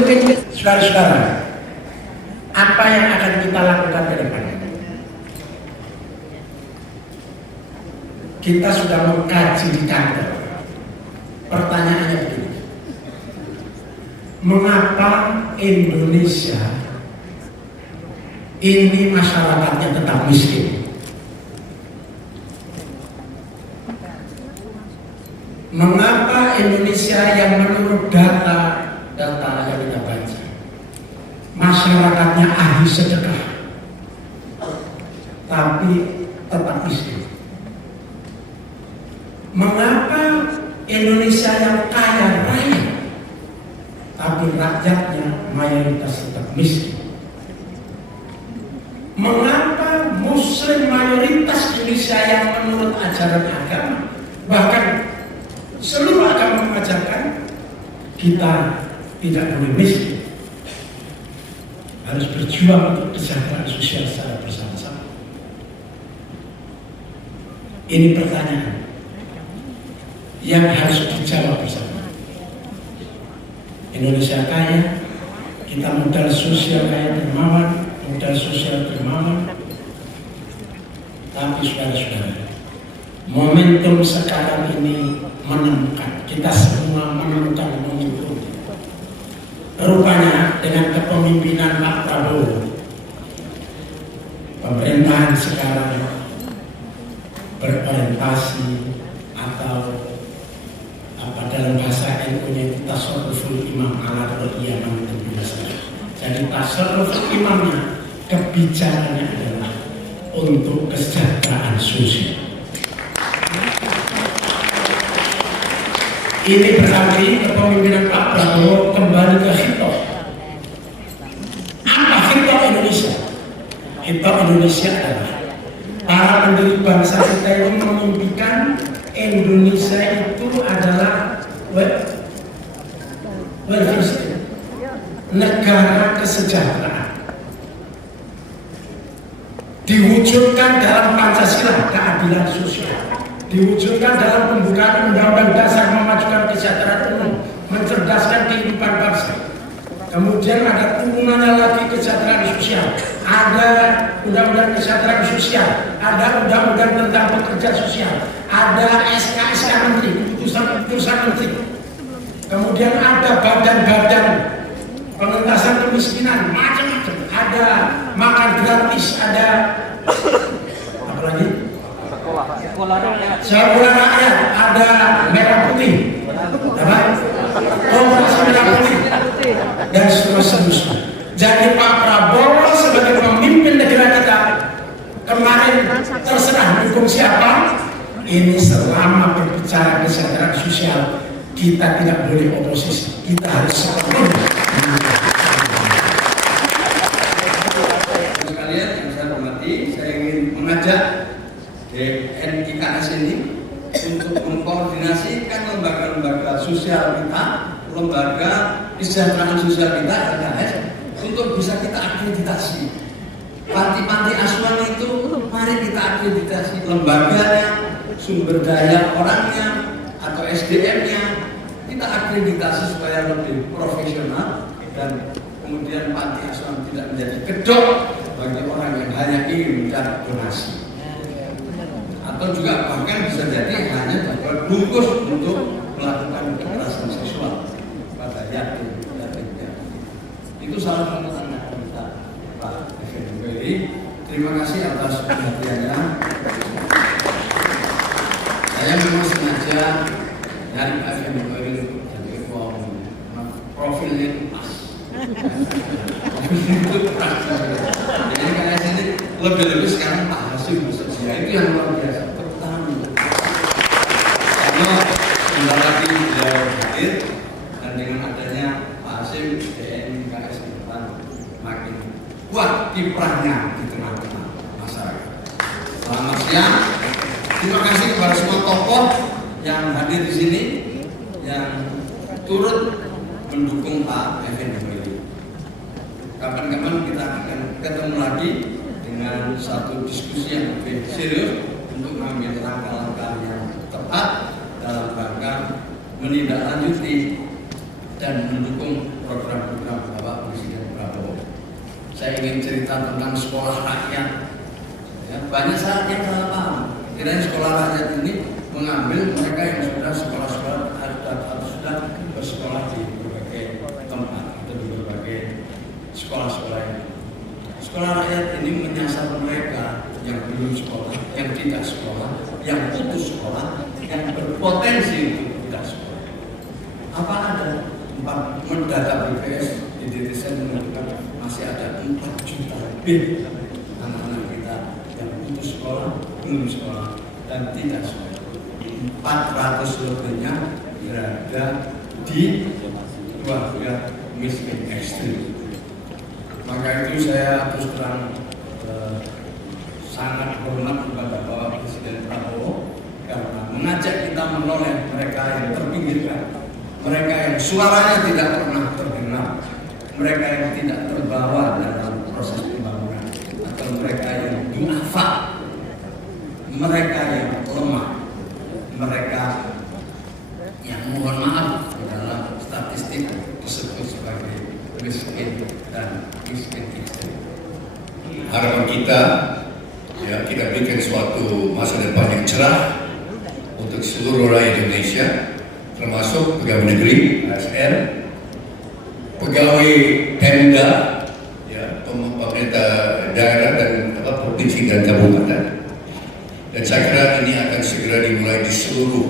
begini. Saudara-saudara, apa yang akan kita lakukan ke depan? Kita sudah mengkaji di kantor. Pertanyaannya begini, mengapa Indonesia ini masyarakatnya tetap miskin? Mengapa Indonesia yang menurut data yang kita baca, masyarakatnya ahli sedekah, tapi tetap miskin? Mengapa Indonesia yang kaya raya, tapi rakyatnya mayoritas tetap miskin? Mengapa Muslim mayoritas Indonesia yang menurut ajaran agama, bahkan seluruh agama mengajarkan kita tidak boleh miskin, harus berjuang untuk kesejahteraan sosial secara bersama-sama? Ini pertanyaan yang harus dijawab bersama. Indonesia kaya, kita modal sosial kaya dermawan, modal sosial dermawan, tapi saudara-saudara, momentum sekarang ini menemukan, kita semua menemukan momentum. Rupanya dengan kepemimpinan Pak Prabowo, pemerintahan sekarang berorientasi atau dalam bahasa NU-nya itu tasarruful imam ala ro'iyyaman itu biasa. Jadi tasarruful imamnya, kebijakannya adalah untuk kesejahteraan sosial. Ini berarti kepemimpinan Pak Prabowo kembali ke khitab. Apa khitab Indonesia? Khitab Indonesia adalah para pendiri bangsa kita ini memimpikan Indonesia itu adalah welfare state, negara kesejahteraan, diwujudkan dalam Pancasila keadilan sosial, diwujudkan dalam pembukaan Undang-Undang Dasar memajukan kesejahteraan umum, mencerdaskan kehidupan bangsa. Kemudian ada turunannya lagi kesejahteraan sosial, ada Undang-Undang kesejahteraan sosial, ada Undang-Undang tentang pekerja sosial, ada SK Menteri, keputusan Menteri. Kemudian ada badan-badan pengentasan kemiskinan, macam-macam. Ada makan gratis, ada apa lagi? Sekolah rakyat, ada merah putih, apa? Koperasi merah putih, dan seterusnya. Jadi Pak Prabowo sebagai pemimpin negara kita kemarin terserah mendukung siapa. Ini selama berbicara kesejahteraan sosial, kita tidak boleh oposisi, kita harus sepakat. Sekalian yang saya hormati, saya ingin mengajak DNIKS ini untuk mengkoordinasikan lembaga-lembaga sosial kita, lembaga kesejahteraan sosial kita, LKS, untuk bisa kita akreditasi. Panti-panti asuhan itu mari kita akreditasi lembaganya, sumber daya orangnya atau SDM-nya, kita akreditasi supaya lebih profesional dan kemudian panti asuhan tidak menjadi kedok bagi orang yang hanya ingin mencari donasi, atau juga bahkan bisa jadi hanya dapat bungkus untuk melakukan kekerasan seksual pada yatim. Itu salah satu tanda kita Pak Effendi. Terima kasih atas perhatiannya. Saya memang sengaja dari Pak Effendi untuk jadi ketua umum. Profilnya itu pas. Profilnya itu pas. Jadi karena sini lebih-lebih sekarang Pak Hasim bersedia, itu yang luar biasa. Pertama, karena sebentar lagi beliau hadir, dan dengan adanya Pak Hasim, DNIKS ke depan makin kuat kiprahnya di tengah-tengah masyarakat. Selamat siang. Terima kasih kepada semua tokoh yang hadir di sini, yang turut mendukung Pak Effendi. Kapan-kapan kita akan ketemu lagi dengan satu diskusi yang lebih serius untuk mengambil langkah-langkah yang tepat dalam rangka menindaklanjuti dan mendukung program-program Bapak Presiden Prabowo. Saya ingin cerita tentang sekolah rakyat. Ya, banyak saat yang salah paham. Kira sekolah rakyat ini mengambil mereka yang sudah sekolah-sekolah atau sudah bersekolah di berbagai tempat atau di berbagai sekolah-sekolah ini. Sekolah rakyat ini menyasar mereka yang belum sekolah, yang tidak sekolah, yang putus sekolah, yang berpotensi untuk tidak sekolah. Apa ada data BPS di DTC menunjukkan masih ada 4 juta lebih anak-anak kita yang putus sekolah, belum sekolah, dan tidak sekolah. 400 lebihnya berada di keluarga miskin ekstrim. Maka itu saya terus terang sangat hormat kepada Bapak Presiden Prabowo karena mengajak kita menoleh mereka yang terpinggirkan, mereka yang suaranya tidak pernah terdengar, mereka yang tidak terbawa dalam proses pembangunan, atau mereka yang duafa, mereka yang lemah, mereka yang mohon maaf dalam statistik disebut sebagai miskin dan miskin ekstrim. Harapan kita, ya, kita berikan suatu masa depan yang cerah untuk seluruh rakyat Indonesia, termasuk pegawai negeri, ASN, pegawai Pemda, ya, pemerintah daerah dan provinsi dan kabupaten. Dan saya kira ini akan segera dimulai di seluruh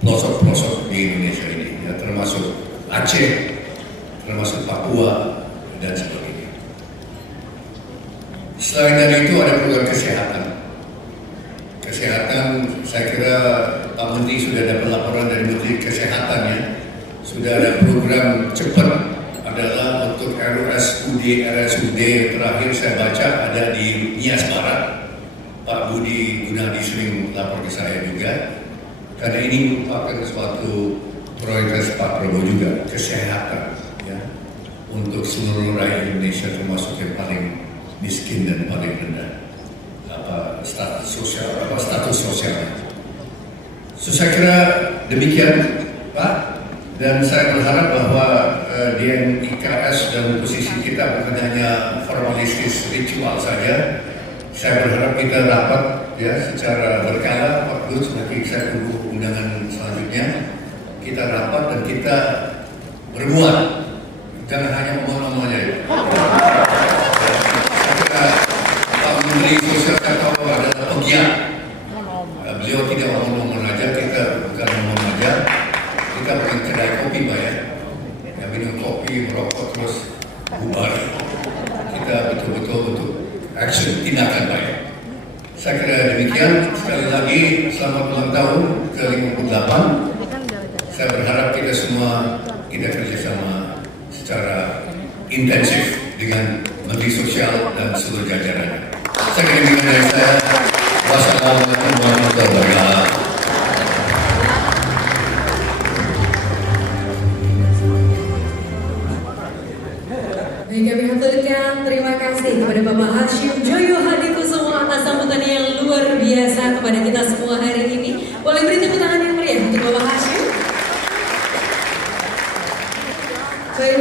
pelosok-pelosok di Indonesia ini, ya, termasuk Aceh, termasuk Papua dan sebagainya. Selain dari itu ada program kesehatan. Kesehatan, saya kira Pak Menteri sudah dapat laporan dari Menteri Kesehatan, ya. Sudah ada program cepat adalah untuk RSUD yang terakhir saya baca ada di Nias Barat. Pak Budi Gunadi sering lapor ke saya juga. Karena ini merupakan suatu prioritas Pak Prabowo juga, kesehatan, ya, untuk seluruh rakyat Indonesia termasuk yang paling miskin dan paling rendah status sosial. So, saya kira demikian, Pak, dan saya berharap bahwa di IKS dan posisi kita bukan hanya formalistis ritual saja. Saya berharap kita rapat, ya, secara berkala. Pak Gus, nanti saya tunggu undangan selanjutnya. Kita rapat dan kita berbuat, jangan hanya ngomong-ngomong aja. Pak Menteri Sosial kata adalah pegiat. Beliau tidak ngomong-ngomong aja, kita bukan ngomong aja. Kita bukan kedai kopi, Pak, ya. Yang minum kopi, merokok terus bubar. Kita betul-betul untuk action, tindakan, Pak, ya. Saya kira demikian. Sekali lagi selamat ulang tahun ke-58. Saya berharap kita semua kerjasama secara intensif dengan Menteri Sosial dan seluruh jajarannya. Saya kira demikian dari saya. Wassalamualaikum warahmatullahi wabarakatuh. Baik, kami haturkan terima kasih kepada Bapak Hashim Joyo Hadikusumo atas sambutan yang luar biasa kepada kita semua hari ini. Boleh beri tepuk tangan yang meriah untuk Bapak Hashim. Baik.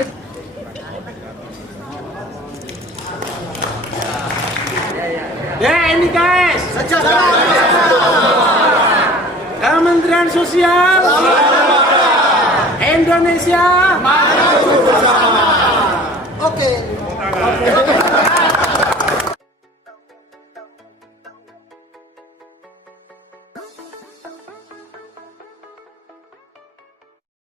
Ya, ini guys. Kementerian Sosial Indonesia maju bersama. Oke.